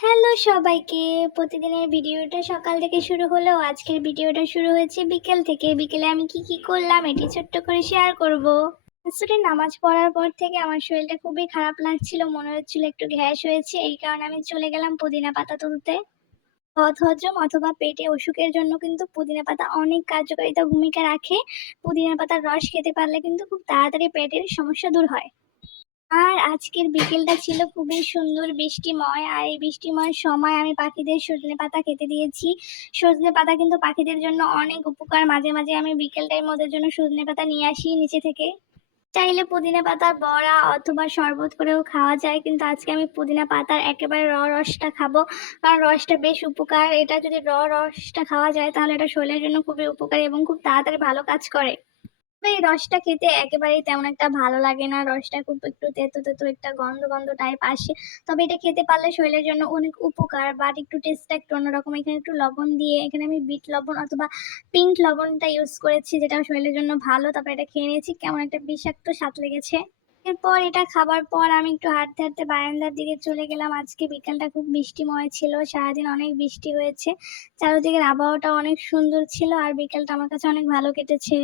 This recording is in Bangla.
হ্যালো সবাইকে। প্রতিদিনের ভিডিওটা সকাল থেকে শুরু হলেও আজকের ভিডিওটা শুরু হয়েছে বিকেল থেকে। বিকেলে আমি কি করলাম এটি ছোট্ট করে শেয়ার করব। আসলে নামাজ পড়ার পর থেকে আমার শরীরটা খুবই খারাপ লাগছিল, মনে হচ্ছিল একটু গ্যাস হয়েছে। এই কারণে আমি চলে গেলাম পুদিনা পাতা তুলতে। বদহজম অথবা পেটে অসুখের জন্য কিন্তু পুদিনা পাতা অনেক কার্যকারিতা ভূমিকা রাখে। পুদিনা পাতার রস খেতে পারলে কিন্তু খুব তাড়াতাড়ি পেটের সমস্যা দূর হয়। আর আজকের বিকেলটা ছিল খুবই সুন্দর বৃষ্টিময়। আর এই বৃষ্টিময় সময় আমি পাখিদের সজনে পাতা খেতে দিয়েছি। সজনে পাতা কিন্তু পাখিদের জন্য অনেক উপকার। মাঝে মাঝে আমি বিকেল টাইম ওদের জন্য সজনে পাতা নিয়ে আসি নিচে থেকে। চাইলে পুদিনা পাতার বড়া অথবা শরবত করেও খাওয়া যায়, কিন্তু আজকে আমি পুদিনা পাতার একেবারে রসটা খাবো। কারণ রসটা বেশ উপকার। এটা যদি রসটা খাওয়া যায় তাহলে এটা শরীরের জন্য খুবই উপকারী এবং খুব তাড়াতাড়ি ভালো কাজ করে। এই রসটা খেতে একেবারেই তেমন একটা ভালো লাগে না। রসটা খুব একটু তেতো একটা গন্ধ টাইপ আসে। তবে এটা খেতে পারলে শরীরের জন্য অনেক উপকার। বাট একটু টেস্টটা একটু অন্যরকম। এখানে একটু লবণ দিয়ে, এখানে আমি বিট লবণ অথবা পিঙ্ক লবণটা ইউজ করেছি, যেটা শরীরের জন্য ভালো। তারপর এটা খেয়ে নিয়েছি, কেমন একটা বিষাক্ত স্বাদ লেগেছে। এরপর এটা খাবার পর আমি একটু হাঁটতে বারান্দার দিকে চলে গেলাম। আজকে বিকালটা খুব বৃষ্টিময় ছিল, সারাদিন অনেক বৃষ্টি হয়েছে। চারিদিকের আবহাওয়াটা অনেক সুন্দর ছিল আর বিকালটা আমার কাছে অনেক ভালো কেটেছে।